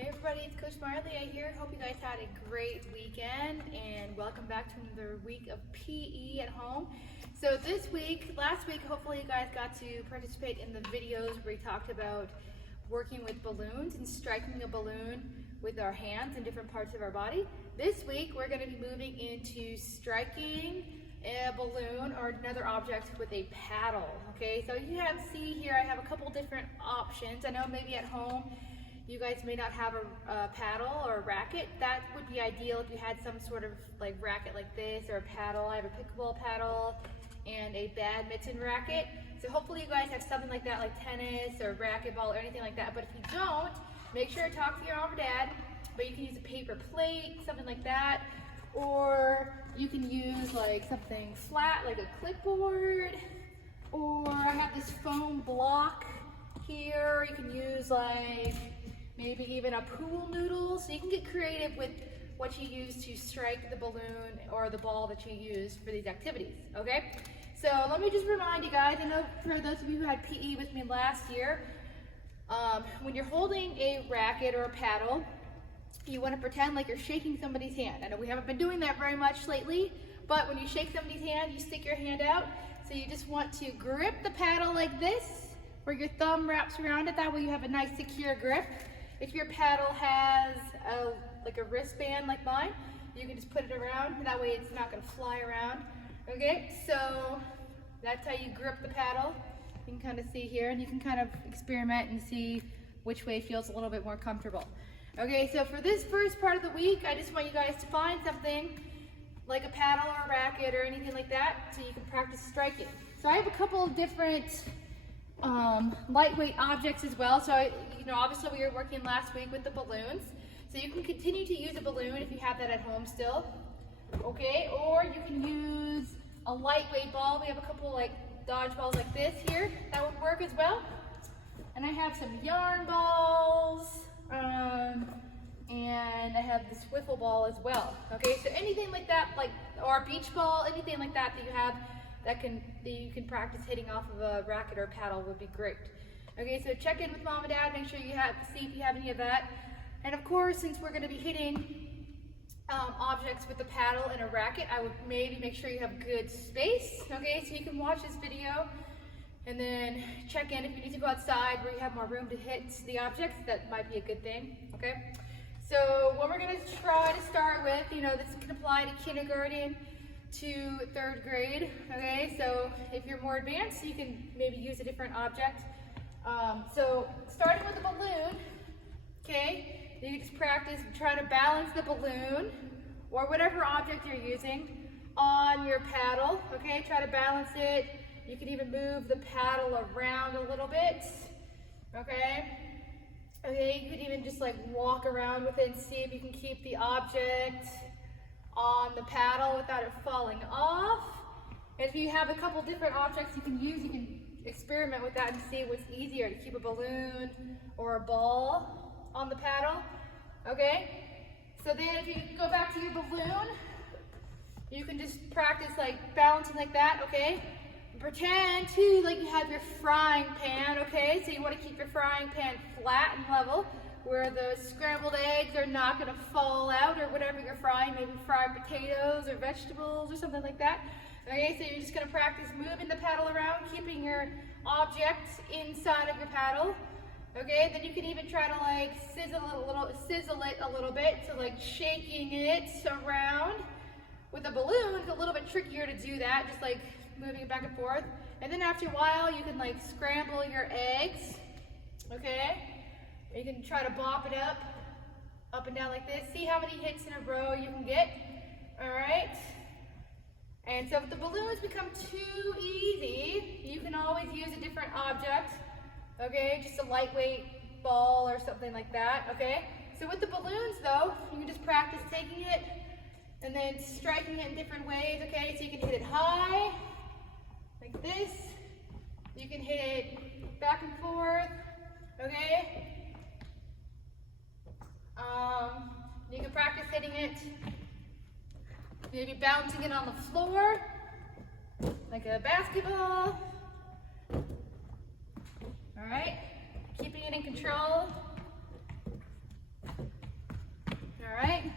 Hey everybody, it's Coach Marley here. Hope you guys had a great weekend and welcome back to another week of PE at home. So last week, hopefully you guys got to participate in the videos where we talked about working with balloons and striking a balloon with our hands in different parts of our body. This week, we're going to be moving into striking a balloon or another object with a paddle. Okay, so you see here I have a couple different options. I know maybe at home you guys may not have a paddle or a racket. That would be ideal if you had some sort of like racket like this or a paddle. I have a pickleball paddle and a badminton racket. So hopefully you guys have something like that, like tennis or racquetball or anything like that. But if you don't, make sure to talk to your mom or dad. But you can use a paper plate, something like that. Or you can use like something flat, like a clipboard. Or I have this foam block here. You can use like maybe even a pool noodle. So you can get creative with what you use to strike the balloon or the ball that you use for these activities, okay? So let me just remind you guys, I know for those of you who had PE with me last year, when you're holding a racket or a paddle, you want to pretend like you're shaking somebody's hand. I know we haven't been doing that very much lately, but when you shake somebody's hand, you stick your hand out. So you just want to grip the paddle like this, where your thumb wraps around it. That way you have a nice secure grip. If your paddle has like a wristband like mine, you can just put it around. That way it's not going to fly around. Okay, so that's how you grip the paddle. You can kind of see here, and you can kind of experiment and see which way feels a little bit more comfortable. Okay, so for this first part of the week, I just want you guys to find something like a paddle or a racket or anything like that so you can practice striking. So I have a couple of different lightweight objects as well. So obviously we were working last week with the balloons. So you can continue to use a balloon if you have that at home still. Okay, or you can use a lightweight ball. We have a couple like dodgeballs like this here. That would work as well. And I have some yarn balls. And I have this wiffle ball as well. Okay, so anything like that, or a beach ball, anything like that that you have that you can practice hitting off of a racket or a paddle would be great. Okay, so check in with mom and dad, make sure see if you have any of that. And of course, since we're going to be hitting objects with a paddle and a racket, I would maybe make sure you have good space. Okay, so you can watch this video and then check in if you need to go outside where you have more room to hit the objects. That might be a good thing. Okay, so what we're going to try to start with, this can apply to kindergarten to 3rd grade. Okay, so if you're more advanced, you can maybe use a different object. So starting with the balloon, okay, you can just practice trying to balance the balloon or whatever object you're using on your paddle. Okay, try to balance it. You can even move the paddle around a little bit. Okay, you could even just like walk around with it and see if you can keep the object on the paddle without it falling off. And if you have a couple different objects you can use, you can experiment with that and see what's easier, to keep a balloon or a ball on the paddle. Okay, so then if you go back to your balloon, you can just practice like balancing like that. Okay, pretend too like you have your frying pan. Okay, so you want to keep your frying pan flat and level, where the scrambled eggs are not going to fall out, or whatever you're frying, maybe fried potatoes or vegetables or something like that. Okay, so you're just going to practice moving the paddle around, keeping your objects inside of your paddle. Okay, then you can even try to like sizzle it a little bit, so like shaking it around. With a balloon, it's a little bit trickier to do that, just like moving it back and forth. And then after a while, you can like scramble your eggs. Okay. You can try to bop it up and down like this. See how many hits in a row you can get. All right. And so if the balloons become too easy, you can always use a different object. Okay, just a lightweight ball or something like that. Okay. So with the balloons though, you can just practice taking it and then striking it in different ways. Okay, so you can hit it high, like this. You can hit it back and forth. Okay. You can practice hitting it, maybe bouncing it on the floor, like a basketball. All right, keeping it in control. All right?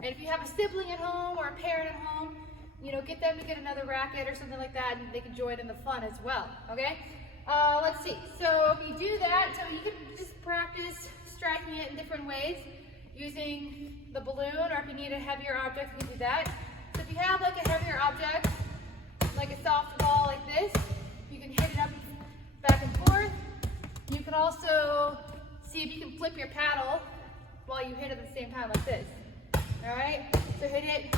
And if you have a sibling at home or a parent at home, you know, get them to get another racket or something like that, and they can join in the fun as well, okay? Let's see, so if you do that, so you can just practice striking it in different ways using the balloon, or if you need a heavier object, you can do that. So if you have like a heavier object, like a soft ball like this, you can hit it up back and forth. You can also see if you can flip your paddle while you hit it at the same time like this. All right, so hit it.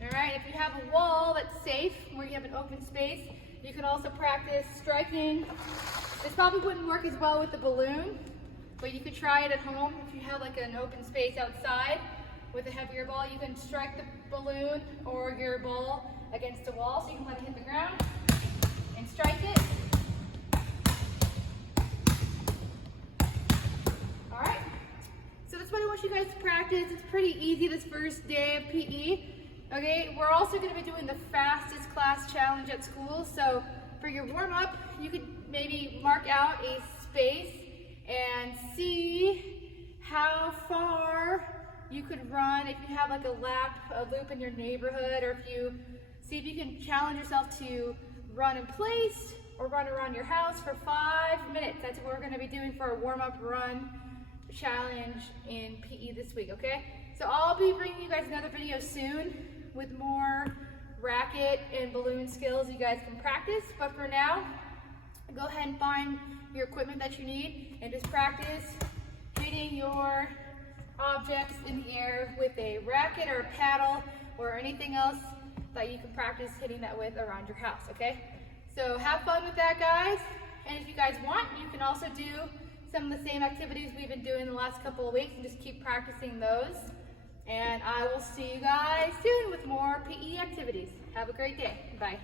All right, if you have a wall that's safe, where you have an open space, you can also practice striking. This probably wouldn't work as well with the balloon, but you could try it at home. If you have like an open space outside with a heavier ball, you can strike the balloon or your ball against the wall, so you can let it hit the ground and strike it. All right, so that's what I want you guys to practice. It's pretty easy this first day of PE. Okay, we're also going to be doing the fastest class challenge at school. So for your warm-up, you could maybe mark out a space and see how far you could run if you have like a loop in your neighborhood, or if you see if you can challenge yourself to run in place or run around your house for 5 minutes. That's what we're going to be doing for a warm-up run challenge in PE this week, okay? So I'll be bringing you guys another video soon with more racket and balloon skills you guys can practice. But for now, go ahead and find your equipment that you need and just practice hitting your objects in the air with a racket or a paddle or anything else that you can practice hitting that with around your house, okay? So have fun with that, guys. And if you guys want, you can also do some of the same activities we've been doing the last couple of weeks and just keep practicing those. And I will see you guys soon with more PE activities. Have a great day. Bye.